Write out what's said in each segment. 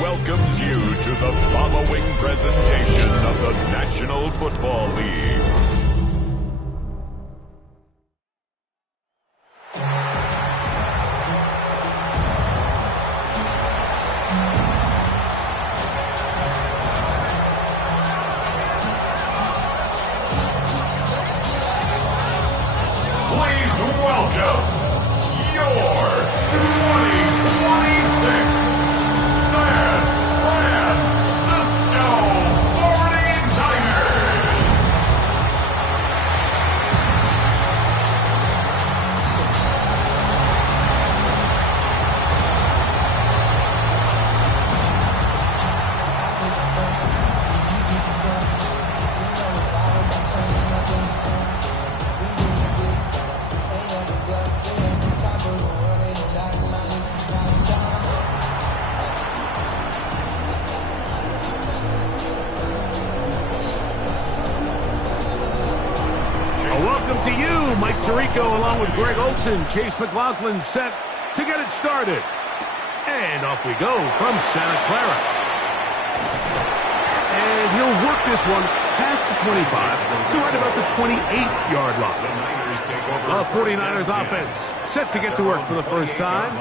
Welcomes you to the following presentation of the National Football League. Please welcome your 2026 Welcome to you, Mike Tirico, along with Greg Olson. Chase McLaughlin set to get it started. And off we go from Santa Clara. And he'll work this one past the 25 to right about the 28-yard line. The 49ers offense set to get to work for the first time.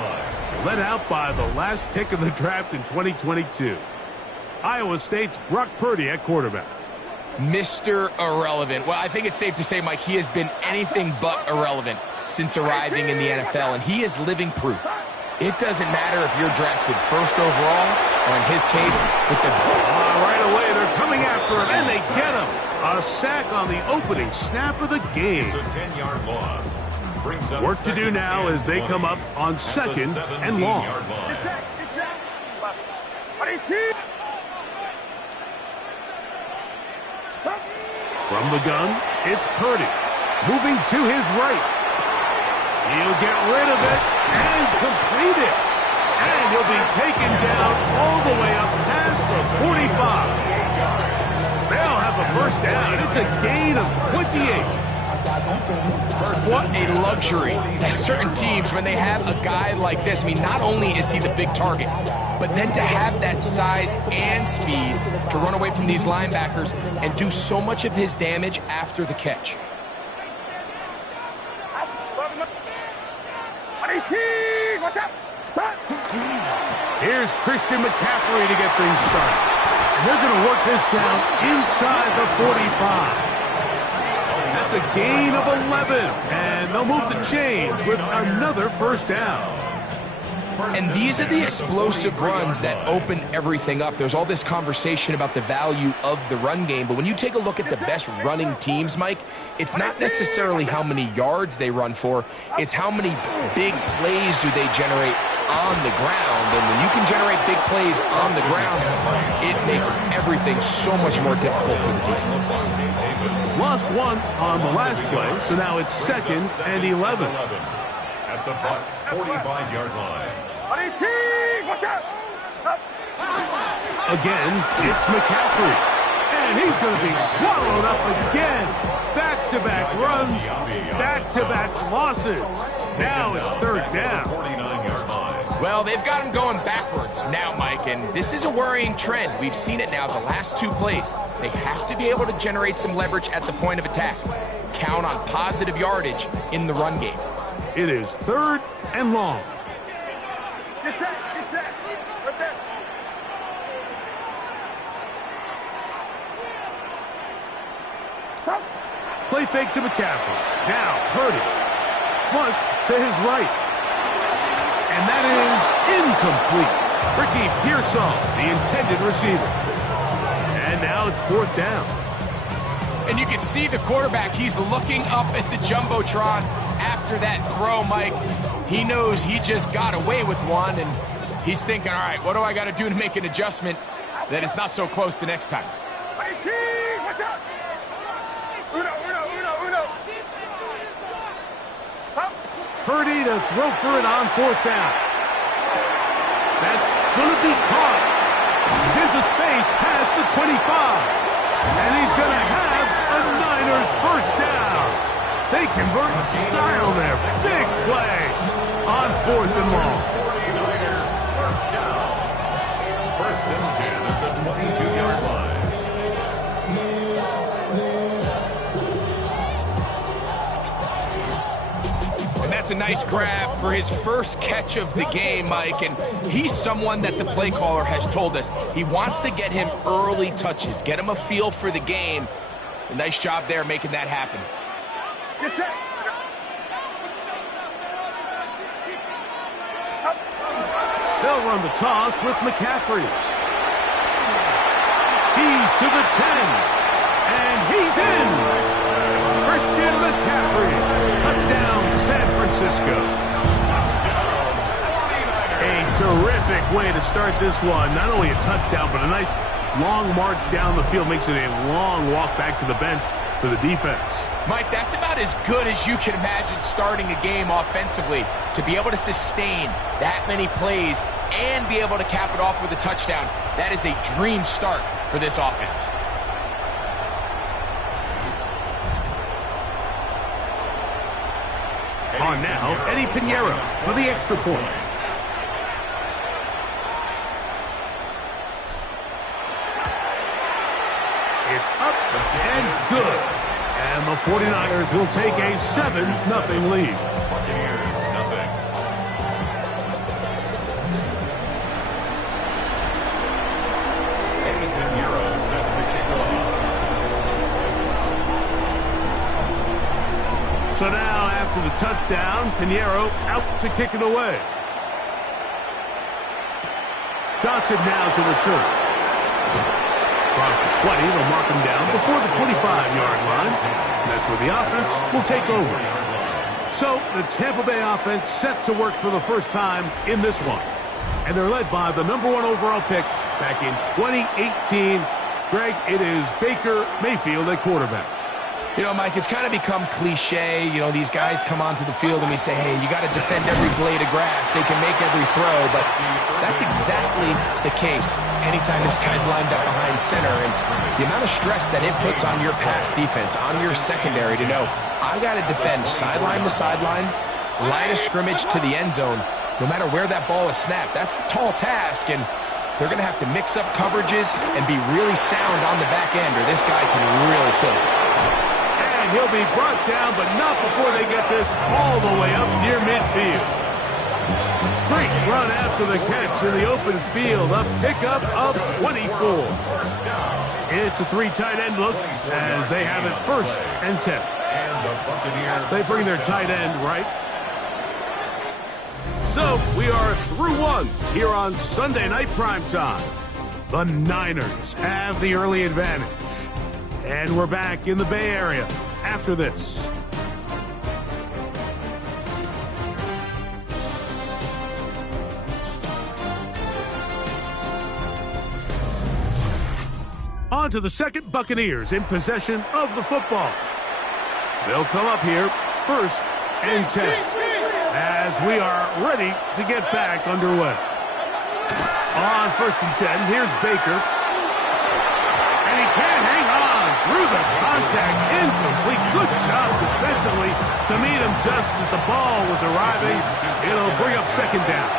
Led out by the last pick of the draft in 2022. Iowa State's Brock Purdy at quarterback. Mr. Irrelevant. Well, I think it's safe to say, Mike, he has been anything but irrelevant since arriving in the NFL, and he is living proof. It doesn't matter if you're drafted first overall, or in his case, with the... right away, they're coming after him, and they get him. A sack on the opening snap of the game. It's a 10-yard loss. Work to do now as they come up on second and long. From the gun, it's Purdy. Moving to his right. He'll get rid of it and complete it. And he'll be taken down all the way up past the 45. They'll have a first down. It's a gain of 28. What a luxury that certain teams, when they have a guy like this, I mean, not only is he the big target, but then to have that size and speed to run away from these linebackers and do so much of his damage after the catch. Here's Christian McCaffrey to get things started. And they're going to work this down inside the 45. That's a gain of 11, and they'll move the chains with another first down. And these are the explosive runs that open everything up. There's all this conversation about the value of the run game, but when you take a look at the best running teams, Mike, it's not necessarily how many yards they run for, it's how many big plays do they generate on the ground. And when you can generate big plays on the ground, it makes everything so much more difficult for the defense. Lost one on the last play, so now it's second and 11. At the Bucs' 45-yard line. Again, it's McCaffrey. And he's going to be swallowed up again. Back-to-back runs, back-to-back losses. Now it's third down. Well, they've got him going backwards now, Mike, and this is a worrying trend. We've seen it now the last two plays. They have to be able to generate some leverage at the point of attack. Count on positive yardage in the run game. It is third and long. Get set, get set. Right there. Stop. Play fake to McCaffrey. Now, Purdy. Flush to his right. And that is incomplete. Ricky Pearsall, the intended receiver. And now it's fourth down. And you can see the quarterback, he's looking up at the Jumbotron after that throw, Mike. He knows he just got away with one, and he's thinking, all right, what do I got to do to make an adjustment that it's not so close the next time? Watch out. Uno. Stop. Purdy to throw for it on fourth down. That's going to be caught. He's into space past the 25. And he's going to have a Niners first down. They convert in style there. Big play on fourth and long. First down. First and 10 at the 22-yard line. And that's a nice grab for his first catch of the game, Mike. And he's someone that the play caller has told us he wants to get him early touches, get him a feel for the game. A nice job there making that happen. Get set. They'll run the toss with McCaffrey. He's to the 10. And he's in. Christian McCaffrey. Touchdown, San Francisco. A terrific way to start this one. Not only a touchdown, but a nice long march down the field. Makes it a long walk back to the bench for the defense. Mike, that's about as good as you can imagine starting a game offensively. To be able to sustain that many plays and be able to cap it off with a touchdown, that is a dream start for this offense. On now, Eddie Pinheiro for the extra point. It's up and good. And the 49ers will take a 7-0 lead. Buccaneers, nothing. Eddie Pinheiro set to kick off. So now, after the touchdown, Pinheiro out to kick it away. Johnson now to return. Across the 20, they'll mark him down before the 25-yard line. And that's where the offense will take over. So the Tampa Bay offense set to work for the first time in this one. And they're led by the #1 overall pick back in 2018. Greg, it is Baker Mayfield at quarterback. You know, Mike, it's kind of become cliche. You know, these guys come onto the field and we say, hey, you got to defend every blade of grass. They can make every throw, but that's exactly the case anytime this guy's lined up behind center. And the amount of stress that it puts on your pass defense, on your secondary to know, I got to defend sideline to sideline, line of scrimmage to the end zone, no matter where that ball is snapped. That's a tall task, and they're going to have to mix up coverages and be really sound on the back end, or this guy can really kill it. He'll be brought down, but not before they get this all the way up near midfield. Great run after the catch in the open field. A pickup of 24. It's a 3 tight end look as they have it first and 10. They bring their tight end right. So we are through one here on Sunday Night Primetime. The Niners have the early advantage. And we're back in the Bay Area after this. On to the second, Buccaneers in possession of the football. They'll come up here first and 10 as we are ready to get back underway. On 1st and 10, here's Baker. And he can't hang on through the contact. Incomplete. Good job defensively to meet him just as the ball was arriving. It'll bring up 2nd down.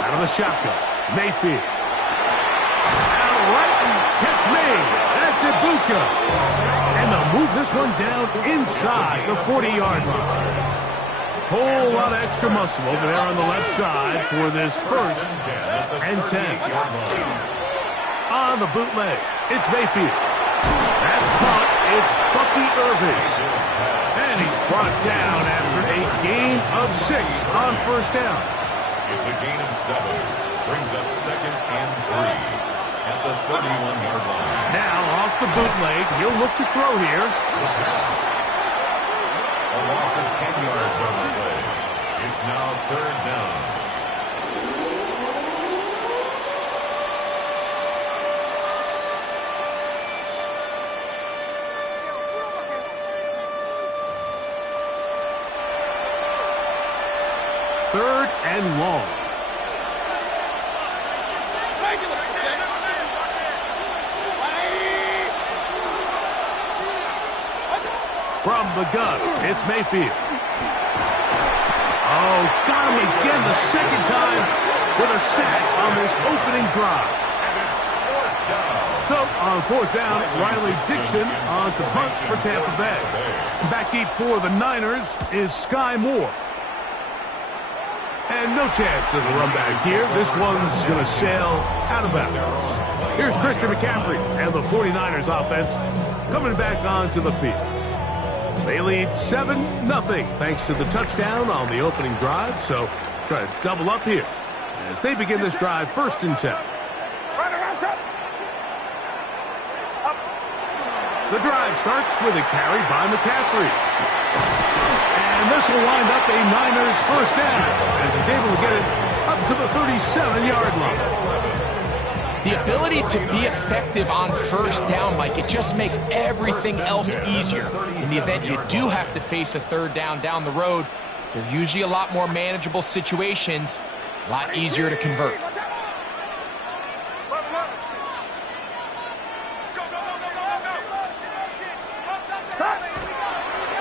Out of the shotgun, Mayfield. Out right and catch made. That's Ibuka. And they'll move this one down inside the 40-yard line. Whole lot of extra muscle over there on the left side for this 1st and 10. On the bootleg, it's Mayfield. That's caught. It's Bucky Irving. And he's brought down after a gain of 6 on 1st down. It's a gain of 7. Brings up 2nd and 3 at the 31-yard line. Now off the bootleg, he'll look to throw here. The pass. A loss of 10 yards on the play. It's now 3rd down. Third and long. From the gun, it's Mayfield. Oh, got him again the 2nd time with a sack on this opening drive. So, on 4th down, Riley Dixon on to punt for Tampa Bay. Back deep for the Niners is Sky Moore. And no chance of a run back here. This one's going to sail out of bounds. Here's Christian McCaffrey and the 49ers offense coming back onto the field. They lead 7-0 thanks to the touchdown on the opening drive. So try to double up here as they begin this drive 1st and 10. The drive starts with a carry by McCaffrey. And this will wind up a Niners 1st down as he's able to get it up to the 37-yard line. The ability to be effective on 1st down, Mike, it just makes everything else easier. In the event you do have to face a 3rd down the road, they're usually a lot more manageable situations, a lot easier to convert.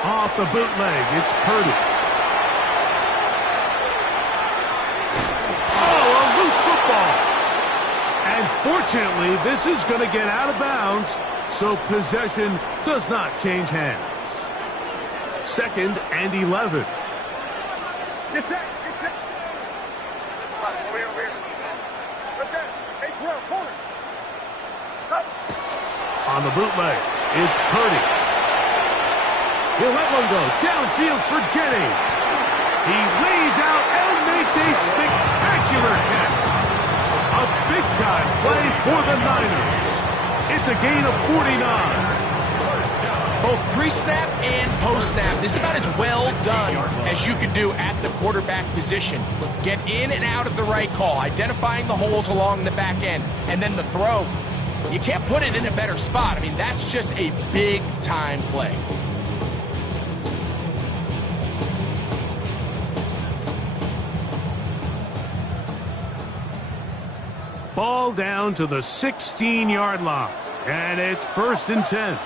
Off the bootleg, it's Purdy. Oh, a loose football. And fortunately, this is going to get out of bounds, so possession does not change hands. 2nd and 11. Get set. Get set. Over here. Right there. H-Row, corner. Stop. On the bootleg, it's Purdy. He'll let one go. Downfield for Jennings. He lays out and makes a spectacular catch. A big-time play for the Niners. It's a gain of 49. Both pre-snap and post-snap, this is about as well done as you can do at the quarterback position. Get in and out of the right call, identifying the holes along the back end, and then the throw. You can't put it in a better spot. I mean, that's just a big-time play. Ball down to the 16-yard line. And it's 1st and 10.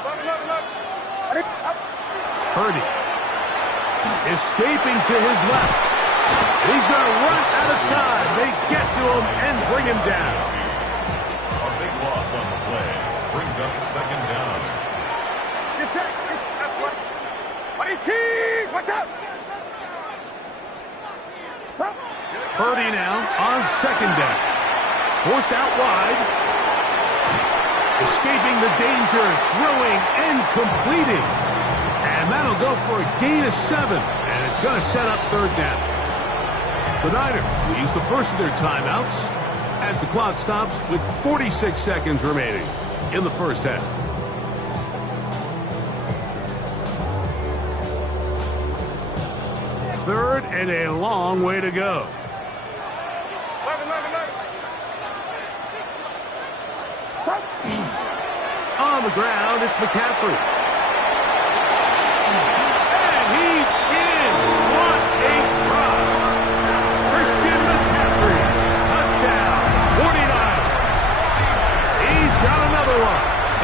Purdy escaping to his left. He's going to run out of time. They get to him and bring him down. A big loss on the play. Brings up 2nd down. Get set. Watch out. Purdy now on 2nd down. Forced out wide. Escaping the danger, throwing and completing. And that'll go for a gain of 7. And it's going to set up 3rd down. The Niners will use the first of their timeouts as the clock stops with 46 seconds remaining in the 1st half. Third and a long way to go. On the ground, it's McCaffrey. And he's in. What a drop.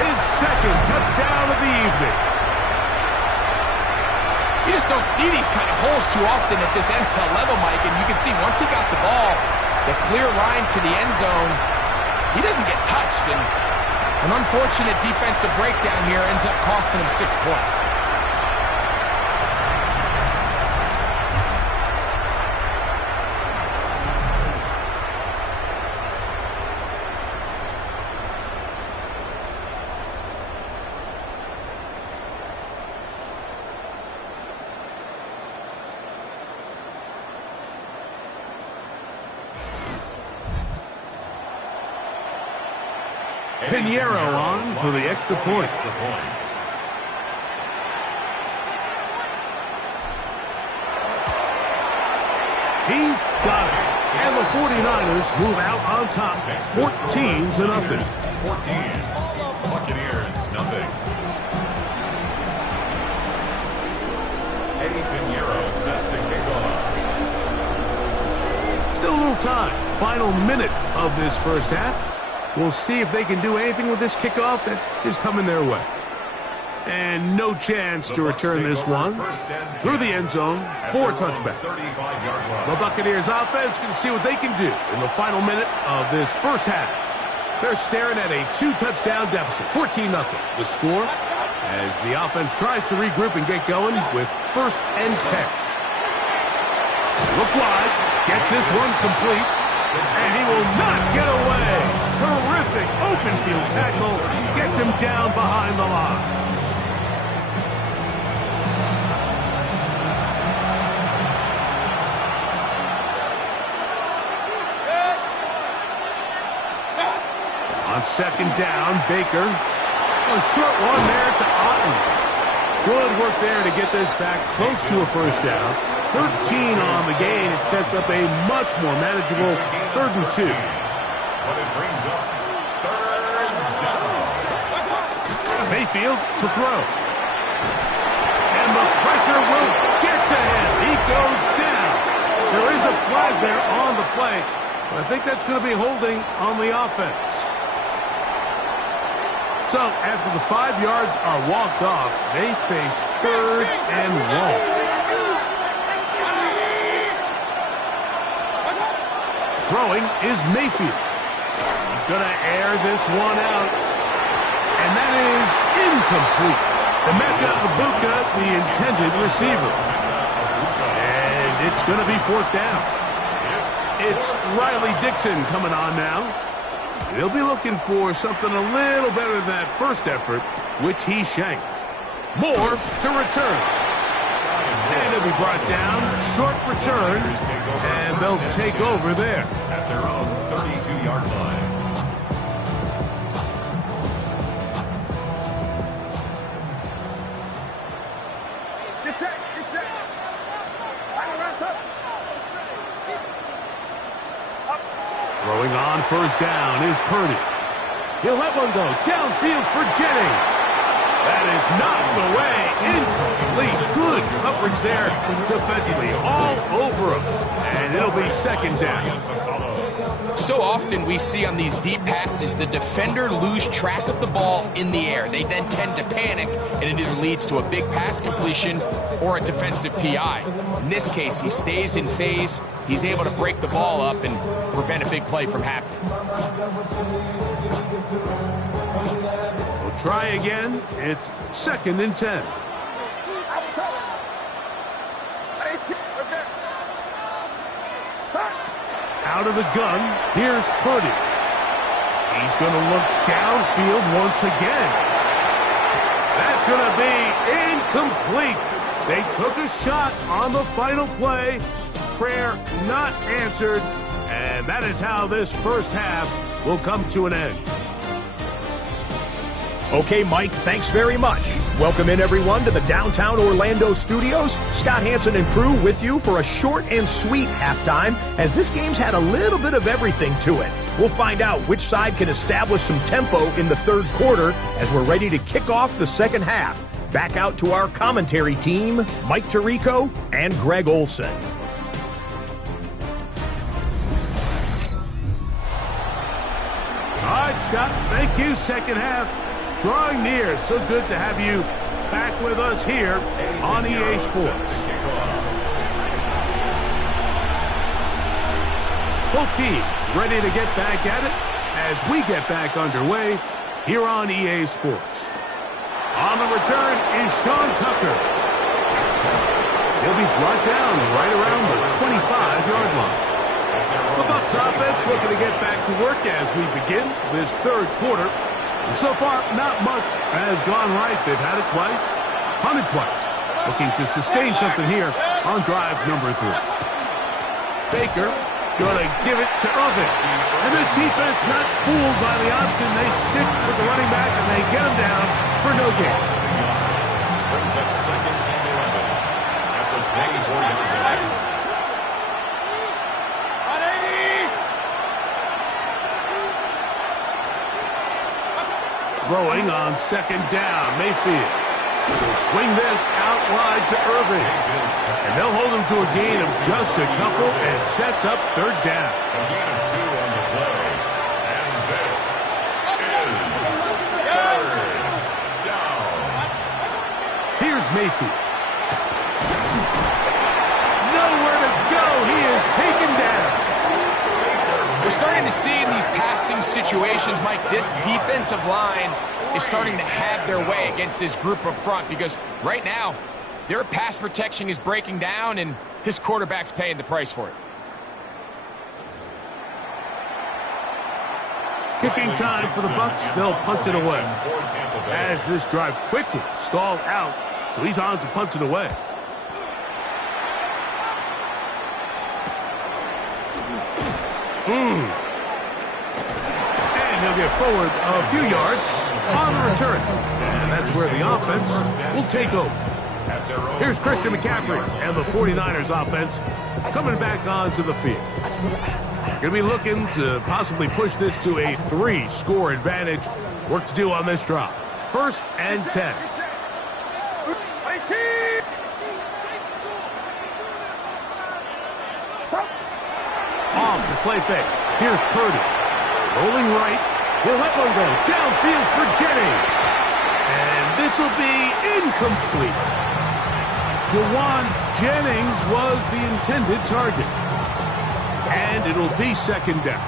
his second touchdown of the evening. You just don't see these kind of holes too often at this NFL level, Mike, and you can see once he got the ball, the clear line to the end zone, he doesn't get touched, and an unfortunate defensive breakdown here ends up costing him 6 points. Pinheiro on for the extra point. He's got it. And the 49ers move out on top, 14-0. 14. Buccaneers, nothing. Eddie Pinheiro set to kick off. Still a little time. Final minute of this first half. We'll see if they can do anything with this kickoff that is coming their way. And no chance to return this one through the end zone for a touchback. The Buccaneers offense can see what they can do in the final minute of this first half. They're staring at a 2-touchdown deficit, 14-0. The score as the offense tries to regroup and get going with 1st and 10. Look wide, get this one complete, and he will not get away. Terrific open field tackle gets him down behind the line. On 2nd down, Baker. A short one there to Otten. Good work there to get this back close to a 1st down. 13 on the gain. It sets up a much more manageable 3rd and 2. But it brings up 3rd down. Mayfield to throw. And the pressure will get to him. He goes down. There is a flag there on the play. But I think that's going to be holding on the offense. So after the 5 yards are walked off, they face 3rd and long. Throwing is Mayfield. He's going to air this one out. And that is incomplete. Emeka Ibuka, the intended receiver. And it's going to be 4th down. It's Riley Dixon coming on now. He'll be looking for something a little better than that first effort, which he shanked. Moore to return. And he'll be brought down. Short return. And they'll take over there. At their own 32-yard line. Get set. Get set. Final rounds up. Throwing on 1st down is Purdy. He'll let one go downfield for Jennings. That is knocked away. Incomplete. Good coverage there defensively. All over him. And it'll be 2nd down. So often we see on these deep passes, the defender lose track of the ball in the air. They then tend to panic, and it either leads to a big pass completion or a defensive PI. In this case, he stays in phase. He's able to break the ball up and prevent a big play from happening. We'll try again. It's 2nd and 10. Out of the gun, here's Purdy. He's going to look downfield once again. That's going to be incomplete. They took a shot on the final play. Prayer not answered. And that is how this first half will come to an end. Okay, Mike, thanks very much. Welcome in, everyone, to the downtown Orlando studios. Scott Hansen and crew with you for a short and sweet halftime, as this game's had a little bit of everything to it. We'll find out which side can establish some tempo in the 3rd quarter as we're ready to kick off the 2nd half. Back out to our commentary team, Mike Tirico and Greg Olson. All right, Scott, thank you. 2nd half. drawing near. So good to have you back with us here on EA Sports. Both teams ready to get back at it as we get back underway here on EA Sports. On the return is Sean Tucker. He'll be brought down right around the 25-yard line. The Bucs offense looking to get back to work as we begin this third quarter. And so far, not much has gone right. They've had it twice, punted twice. Looking to sustain something here on drive number 3. Baker going to give it to Irvin. And this defense not fooled by the option. They stick with the running back and they get him down for no gain. Brings up 2nd and 11 at the 24-yard line. Throwing on 2nd down, Mayfield will swing this out wide to Irving. And they'll hold him to a gain of just a couple and sets up 3rd down. A gain of 2 on the play. And this is 3rd down. Here's Mayfield. Nowhere to go. He is taken down. We're starting to see in these passing situations, Mike, this defensive line is starting to have their way against this group up front because right now, their pass protection is breaking down and his quarterback's paying the price for it. Kicking time for the Bucs. They'll punt it away. As this drive quickly stalled out, so he's on to punt it away. And he'll get forward a few yards on the return. And that's where the offense will take over. Here's Christian McCaffrey and the 49ers offense coming back onto the field. Going to be looking to possibly push this to a 3-score advantage. Work to do on this drop. 1st and 10. Off the play fake. Here's Purdy. Rolling right. He'll let one go. Downfield for Jennings. And this will be incomplete. Jawan Jennings was the intended target. And it'll be 2nd down.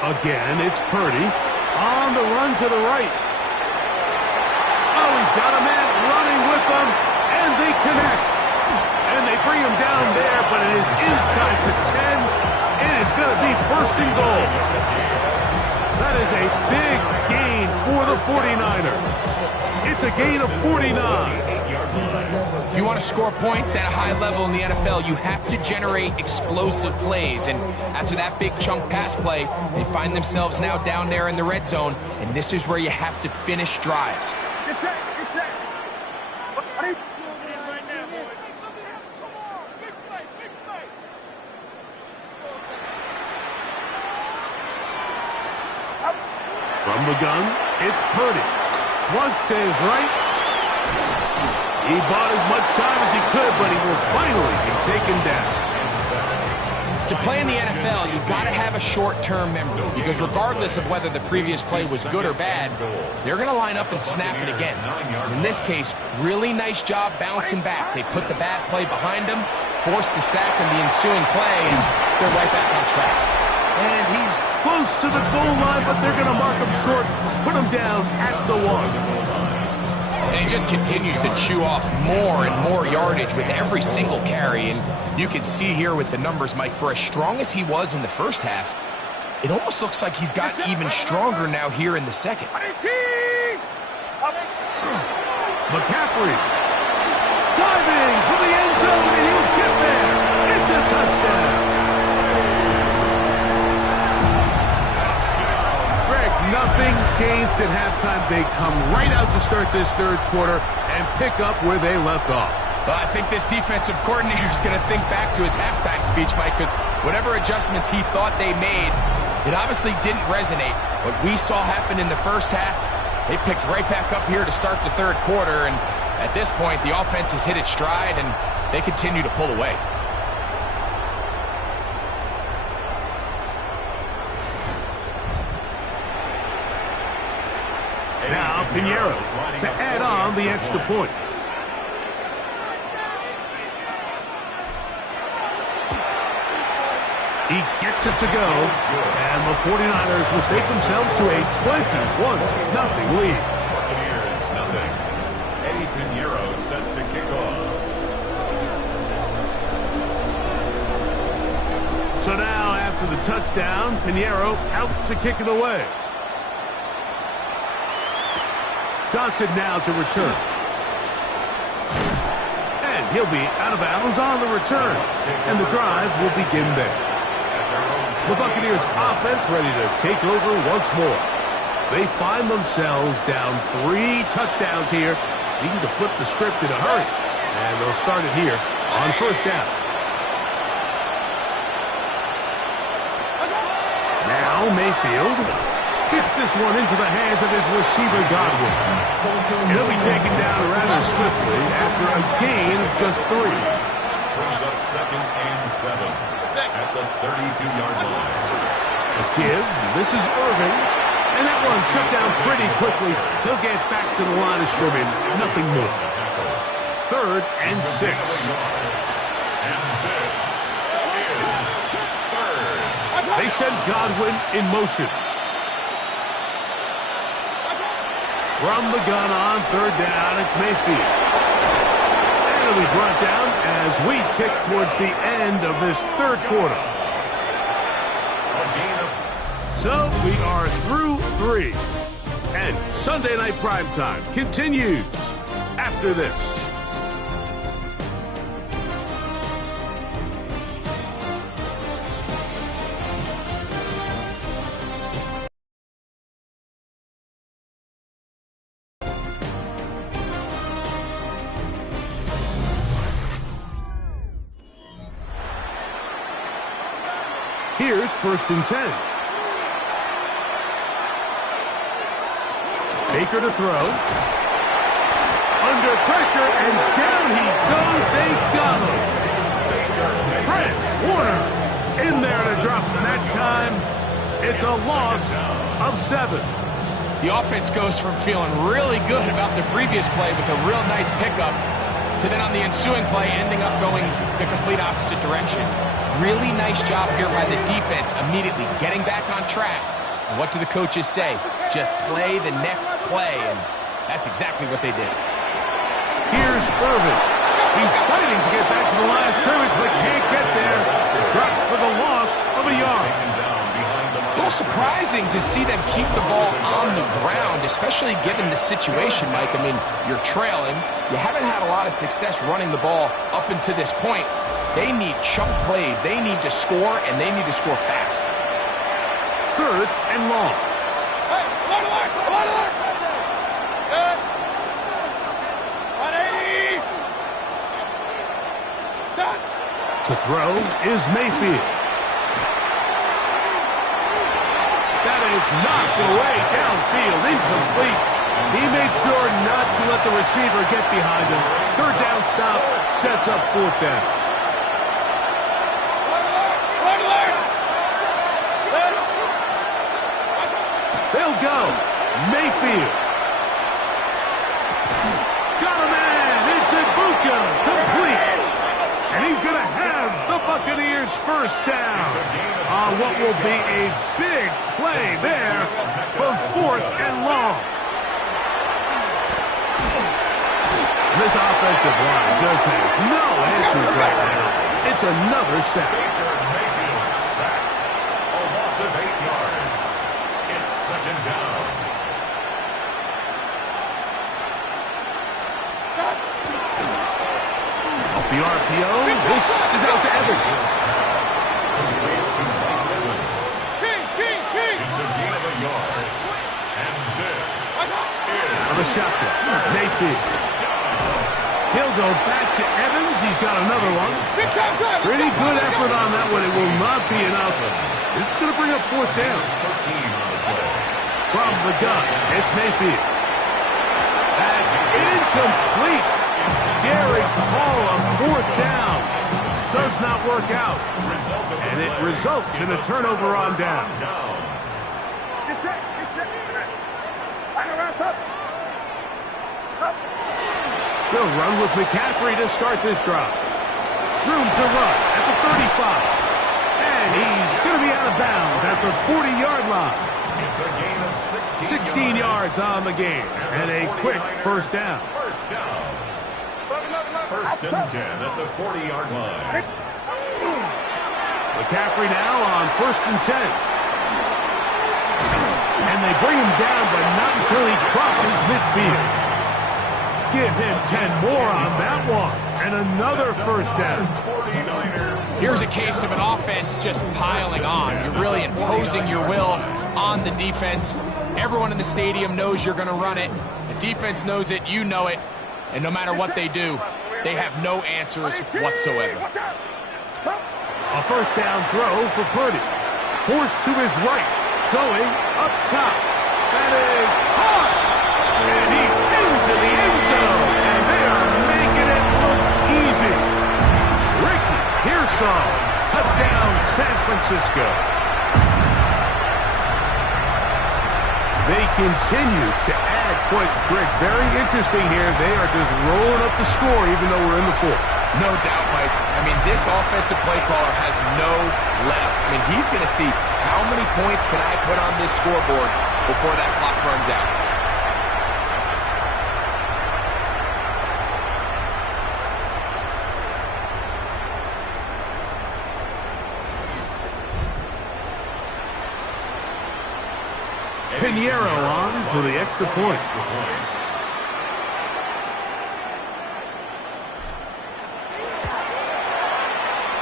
Again, it's Purdy on the run to the right. Oh, he's got a man running with them, and they connect. And they bring him down there, but it is inside the 10. It is going to be 1st and goal. That is a big gain for the 49ers. It's a gain of 49. If you want to score points at a high level in the NFL, you have to generate explosive plays. And after that big chunk pass play, they find themselves now down there in the red zone. And this is where you have to finish drives. From the gun, it's Purdy. Flush to his right. He bought as much time as he could, but he will finally be taken down. To play in the NFL, you've got to have a short-term memory because regardless of whether the previous play was good or bad, they're going to line up and snap it again. In this case, really nice job bouncing back. They put the bad play behind them, forced the sack in the ensuing play, and they're right back on track. And he's close to the goal line, but they're going to mark him short, put him down at the 1. And he just continues to chew off more and more yardage with every single carry. And you can see here with the numbers, Mike, for as strong as he was in the first half, it almost looks like he's gotten even stronger now here in the second. McCaffrey diving for the end zone, and he'll get there. It's a touchdown. Nothing changed at halftime. They come right out to start this third quarter and pick up where they left off. Well, I think this defensive coordinator is going to think back to his halftime speech, Mike, because whatever adjustments he thought they made, it obviously didn't resonate. What we saw happen in the first half, they picked right back up here to start the third quarter, and at this point, the offense has hit its stride, and they continue to pull away. Pinheiro to add on the extra point. He gets it to go, and the 49ers will take themselves to a 21-0 lead. Buccaneers, nothing. Eddie Pinheiro set to kick off. So now, after the touchdown, Pinheiro out to kick it away. Johnson now to return. And he'll be out of bounds on the return. And the drive will begin there. The Buccaneers offense ready to take over once more. They find themselves down 3 touchdowns here, needing to flip the script in a hurry. And they'll start it here on first down. Now Mayfield gets this one into the hands of his receiver Godwin. He'll be taken down rather swiftly after a gain of just 3. Brings up 2nd and 7 at the 32-yard line. The kid, this is Irving, and that one shut down pretty quickly. He'll get back to the line of scrimmage, nothing more. 3rd and 6. And this is 3rd. They send Godwin in motion. From the gun on 3rd down, it's Mayfield. And it'll be brought down as we tick towards the end of this 3rd quarter. So we are through 3. And Sunday Night Primetime continues after this. Here's 1st and 10. Baker to throw. Under pressure, and down he goes. They got him. Fred Warner in there to drop. And that time, it's a loss of 7. The offense goes from feeling really good about the previous play with a real nice pickup to then on the ensuing play ending up going the complete opposite direction. Really nice job here by the defense, immediately getting back on track. And what do the coaches say? Just play the next play, and that's exactly what they did. Here's Irvin. He's fighting to get back to the line of scrimmage, but can't get there. Dropped for the loss of a yard. A little surprising to see them keep the ball on the ground, especially given the situation, Mike. I mean, you're trailing. You haven't had a lot of success running the ball up until this point. They need chunk plays. They need to score, and they need to score fast. 3rd and long. Hey, come on, alert! Good. 180. Done. To throw is Mayfield. That is knocked away downfield, incomplete. He made sure not to let the receiver get behind him. 3rd down stop sets up 4th down. They'll go. Mayfield. Got a man. It's Ibuka. Complete. And he's going to have the Buccaneers first down on what will be a big play there for 4th and long. This offensive line just has no answers right now. It's another sack. Baker Mayfield sacked. A loss of 8 yards. It's 2nd down. Off the RPO, this is out to Evans. It's a gain of a yard. And this On the shotgun, Mayfield. He'll go back to Evans. He's got another one. Pretty good effort on that one. It will not be enough. It's going to bring up 4th down. 13 on the play. From the gun, it's Mayfield. That's incomplete. Derek Hall on 4th down. Does not work out. And it results in a turnover on down. Get set. Line around up. They'll run with McCaffrey to start this drive. Room to run at the 35. And he's going to be out of bounds at the 40-yard line. It's a gain of 16 yards on the game. And a quick first down. First down. First and 10 at the 40-yard line. McCaffrey now on first and 10. And they bring him down, but not until he crosses midfield. Give him 10 more on that one. And another first down. Here's a case of an offense just piling on. You're really imposing your will on the defense. Everyone in the stadium knows you're going to run it. The defense knows it. You know it. And no matter what they do, they have no answers whatsoever. A first down throw for Purdy. Forced to his right. Going up top. That is hard. And he's into the end zone. And they are making it look easy. Ricky Pearson. Touchdown, San Francisco. They continue to add points. Greg, very interesting here. They are just rolling up the score even though we're in the fourth. No doubt, Mike. I mean, this offensive play caller has no let-up. I mean, he's going to see how many points can I put on this scoreboard before that clock runs out. Pinheiro on for the extra point.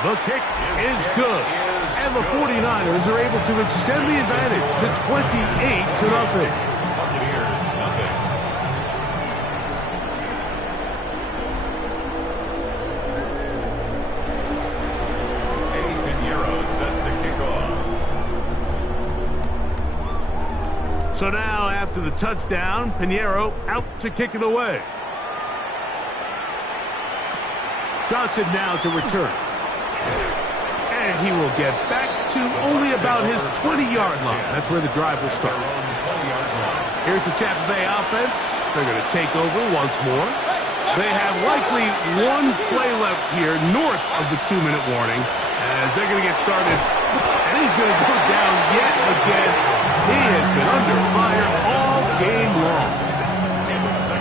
The kick is good. And the 49ers are able to extend the advantage to 28-0. Buccaneers, nothing. Eddie Pinheiro set to kick off. So now, after the touchdown, Pinheiro out to kick it away. Johnson now to return. And he will get back to only about his 20-yard line. That's where the drive will start. Here's the Tampa Bay offense. They're going to take over once more. They have likely one play left here north of the 2-minute warning as they're going to get started. And he's going to go down yet again. He has been under fire all game long.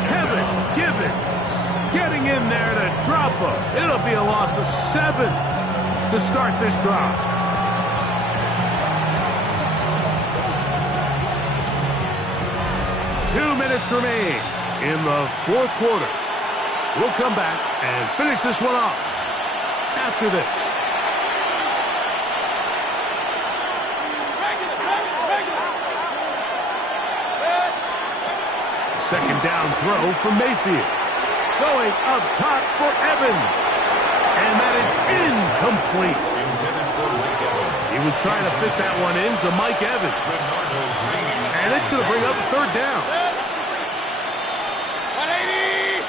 Kevin Givens getting in there to drop him. It'll be a loss of 7 to start this drive. Two minutes remain in the fourth quarter. We'll come back and finish this one off after this. Second down throw from Mayfield. Going up top for Evans. And that is incomplete. He was trying to fit that one in to Mike Evans. And it's going to bring up a third down. 180.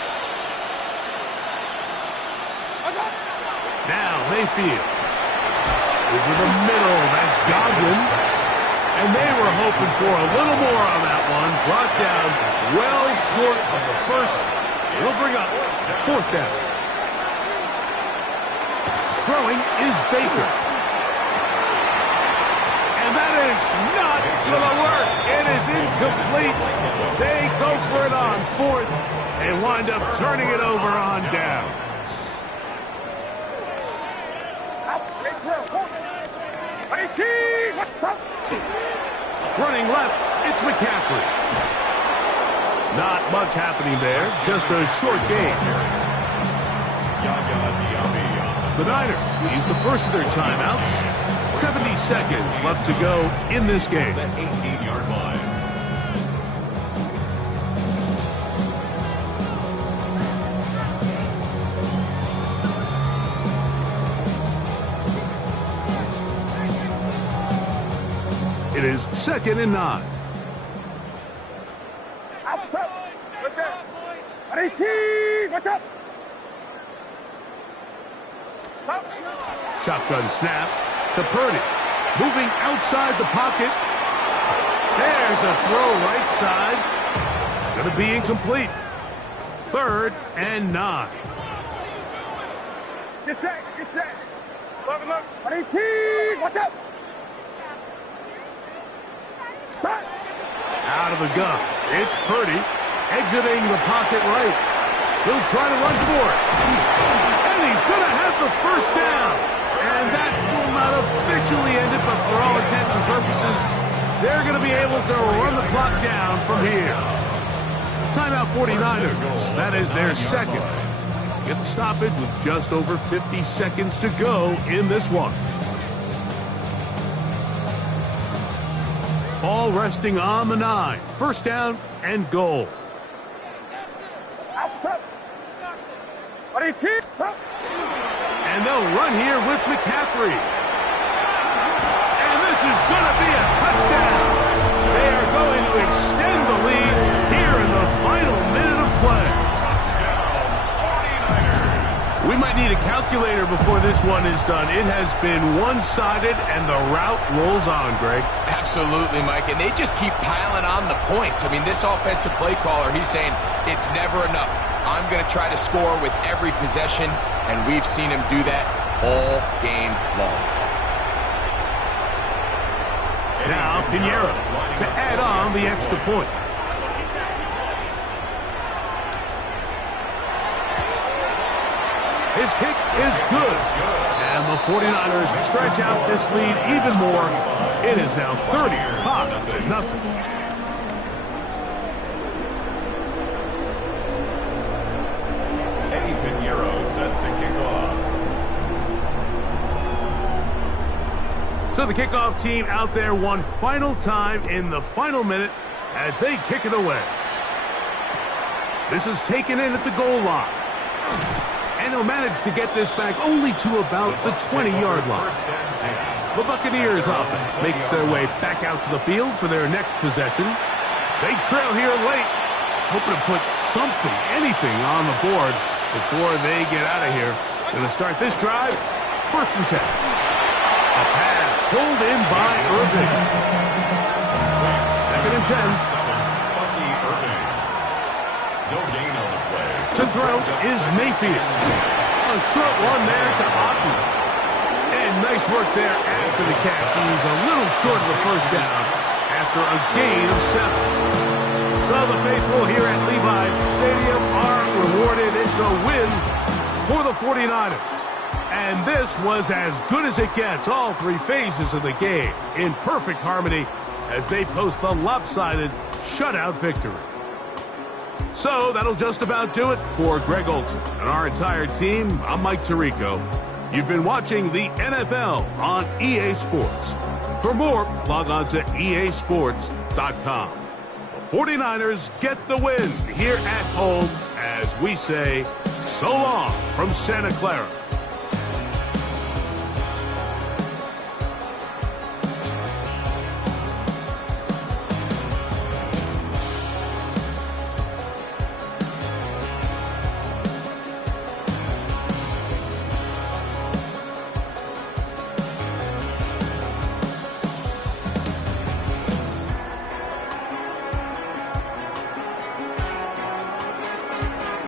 Now Mayfield. Over the middle, that's Godwin. And they were hoping for a little more on that one. Brought down well short of the first. It'll bring up fourth down. Throwing is Baker. And that is not going to work. It is incomplete. They go for it on fourth and wind up turning it over on down. Running left, it's McCaffrey. Not much happening there, just a short game. The Niners will use the first of their timeouts. 70 seconds left to go in this game. 18-yard line. It is 2nd and 9. Outside. Right there. What's up? Shotgun snap to Purdy. Moving outside the pocket. There's a throw right side. Going to be incomplete. 3rd and 9. Get set, get set. Look, 118, watch out. Start. Out of the gun, it's Purdy, exiting the pocket right. He'll try to run for it. And he's going to have the first down. And that will not officially end it, but for all intents and purposes, they're going to be able to run the clock down from here. Timeout 49ers. That is their second. Get the stoppage with just over 50 seconds to go in this one. Ball resting on the 9. First down and goal. Outside. 118. And they'll run here with McCaffrey. And this is going to be a touchdown. They are going to extend the lead here in the final minute of play. We might need a calculator before this one is done. It has been one-sided, and the route rolls on, Greg. Absolutely, Mike, and they just keep piling on the points. I mean, this offensive play caller, he's saying it's never enough. I'm going to try to score with every possession, and we've seen him do that all game long. Now, Pinheiro to add on the extra point. His kick is good. And the 49ers stretch out this lead even more. It is now 35-0. Eddie Pinheiro set to kick off. So the kickoff team out there one final time in the final minute as they kick it away. This is taken in at the goal line. And he'll manage to get this back only to about the 20-yard line. The Buccaneers offense makes their way back out to the field for their next possession. They trail here late, hoping to put something, anything on the board before they get out of here. Going to start this drive, 1st and 10. A pass pulled in by Irving. 2nd and 10. No gain on the play. To throw is Mayfield. A short one there to Otten. And nice work there after the catch. He's a little short of the first down after a gain of 7. So the faithful here at Levi's Stadium are rewarded. It's a win for the 49ers. And this was as good as it gets. All 3 phases of the game in perfect harmony as they post the lopsided shutout victory. So that'll just about do it for Greg Olson and our entire team. I'm Mike Tirico. You've been watching the NFL on EA Sports. For more, log on to easports.com. The 49ers get the win here at home as we say so long from Santa Clara.